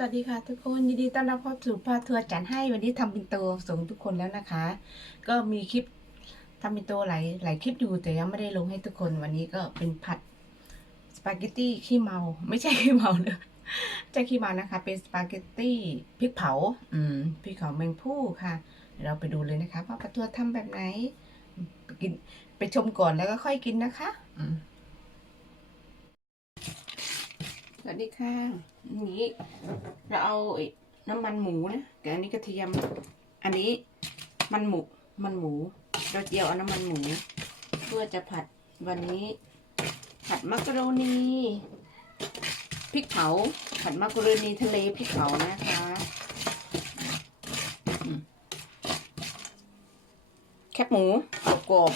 สวัสดีค่ะทุกคนยินดีต้อนรับเข้าสู่พาทัวร์จันให้วันนี้ทำปินโตส่งทุกคนแล้วนะคะ ก็มีคลิปทำปินโตหลายหลายคลิปอยู่แต่ยังไม่ได้ลงให้ทุกคนวันนี้ก็เป็นผัดสปาเกตตี้ขี้เมา ไม่ใช่ขี้เมาเนอะขี้เมานะคะ เป็นสปาเกตตี้พริกเผา อืมพริกเผาแมงผู้ค่ะ เราไปดูเลยนะคะว่าปาทัวร์ทำแบบไหนไปกินไปชมก่อนแล้วก็ค่อยกินนะคะ อืมส วัสดีค่ะนี่เราเอาน้ำมันหมูนะกับอันนี้กระเทียม อันนี้มันหมูมันหมู เราเจียวเอาน้ำมันหมู เพื่อจะผัดวันนี้ ผัดมักกะโรนีพริกเผาผัดมักกะโรนีทะเลพริกเผานะคะแคบหมูกรอบ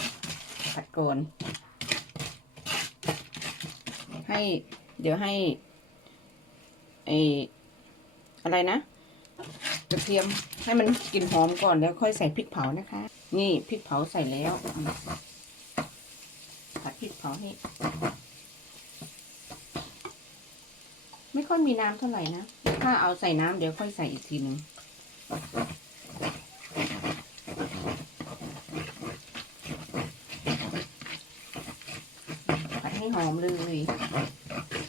ผัดก่อนให้เดี๋ยวให้ ไออะไรนะกระเทียมให้มันกลิ่นหอมก่อนแล้วค่อยใส่พริกเผานะคะ นี่พริกเผาใส่แล้วผัดพริกเผาให้ไม่ค่อยมีน้ำเท่าไหร่นะ ถ้าเอาใส่น้ำเดี๋ยวค่อยใส่อีกทีหนึ่งผัดให้หอมเลย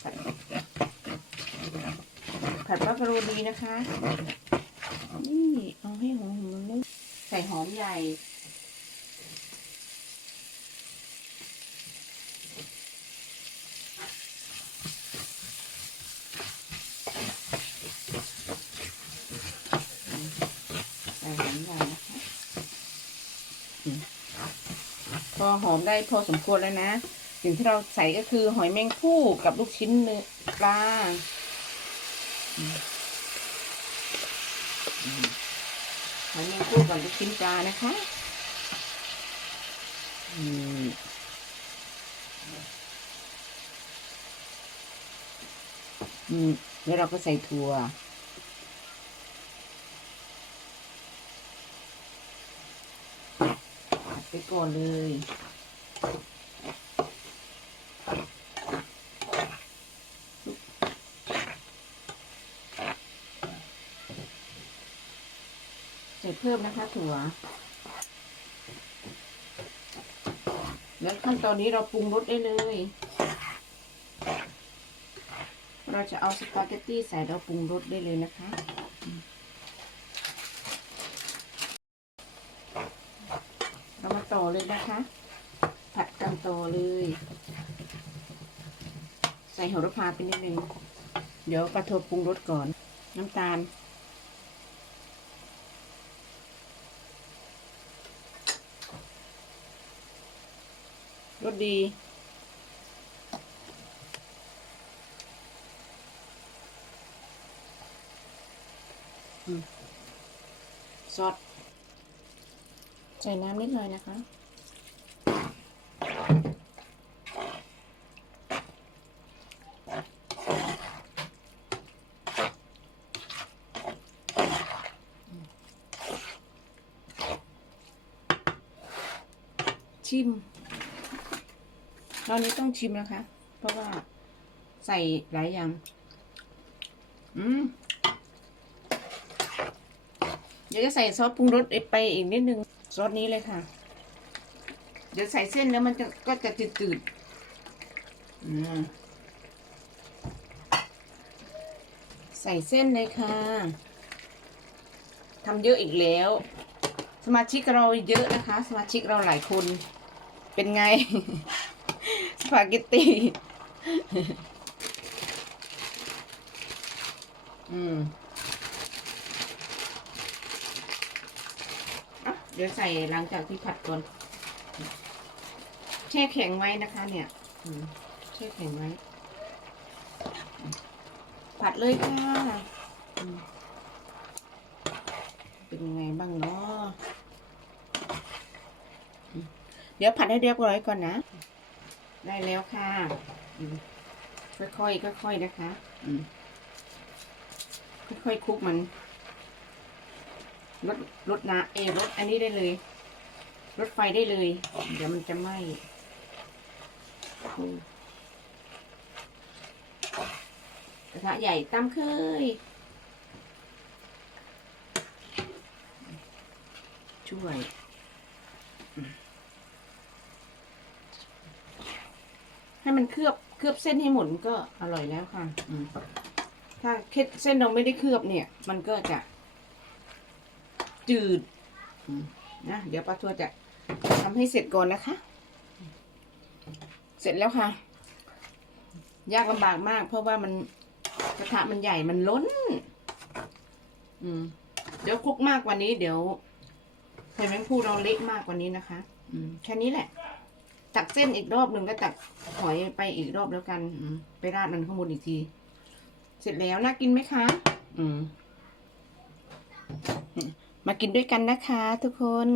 ผัด ผัดมักกะโรนีนะคะ นี่เอาให้หอมๆเลยใส่หอมใหญ่ใส่หอมใหญ่นะคะพอหอมได้พอสมควรแล้วนะ สิ่งที่เราใส่ก็คือหอยแมงผู้กับลูกชิ้นเนื้อปลา มอืมหอยแมงผู้กับลูกชิ้นปลานะคะอือืมแล้วเราก็ใส่ถั่วไปก่อนเลย เพิ่มนะคะ ถั่วแล้วขั้นตอนนี้เราปรุงรสได้เลย เราจะเอาสปาเกตตี้ใส่เราปรุงรสได้เลยนะคะเรามาต่อเลยนะคะ ผัดกันต่อเลย ใส่โหระพาไปนิดนึง เดี๋ยวปลาทูปรุงรสก่อน น้ำตาล รสดีอืมซอสใส่น้ำนิดหน่อยนะคะชิม ตอนนี้ต้องชิมนะคะ เพราะว่าใส่หลายอย่าง อืมเดี๋ยวจะใส่ซอสปรุงรสไปอีกนิดนึงซอสนี้เลยค่ะ เดี๋ยวใส่เส้นแล้วมันจะก็จะจืดๆอืมใส่เส้นเลยค่ะ ทำเยอะอีกแล้ว สมาชิกเราเยอะนะคะ สมาชิกเราหลายคน เป็นไง สปาเกตตี้อืมเดี๋ยวใส่หลังจากที่ผัดก่อนแช่แข็งไว้นะคะ เนี่ยแช่แข็งไว้ผัดเลยค่ะเป็นยังไงบ้างเนาะเดี๋ยวผัดให้เรียบร้อยก่อนนะ ได้แล้วค่ะค่อยๆค่อยๆนะคะค่อยๆคลุกมันลดลดนะเอลดอันนี้ได้เลยลดไฟได้เลย เดี๋ยวมันจะไหม้กระทะใหญ่ตามเคยช่วย ให้มันเคลือบเคลือบเส้นให้หมดมันก็อร่อยแล้วค่ะอืมถ้าเคดเส้นเราไม่ได้เคลือบเนี่ย มันก็จะ จืดอืมนะเดี๋ยวป้าทัวจะทำให้เสร็จก่อนนะคะ เสร็จแล้วค่ะ ยากลำบากมาก เพราะว่ามันกระทะมันใหญ่มันล้น อืม เดี๋ยวคลุกมากกว่านี้ เดี๋ยวไข่แมงพูเราเล็กมากกว่านี้นะคะ อืม แค่นี้แหละ ตักเส้นอีกรอบหนึ่งก็ตักหอยไปอีกรอบแล้วกันอืไปราดมันข้างบนอีกที เสร็จแล้วน่ากินไหมคะ อืมมากินด้วยกันนะคะ ทุกคน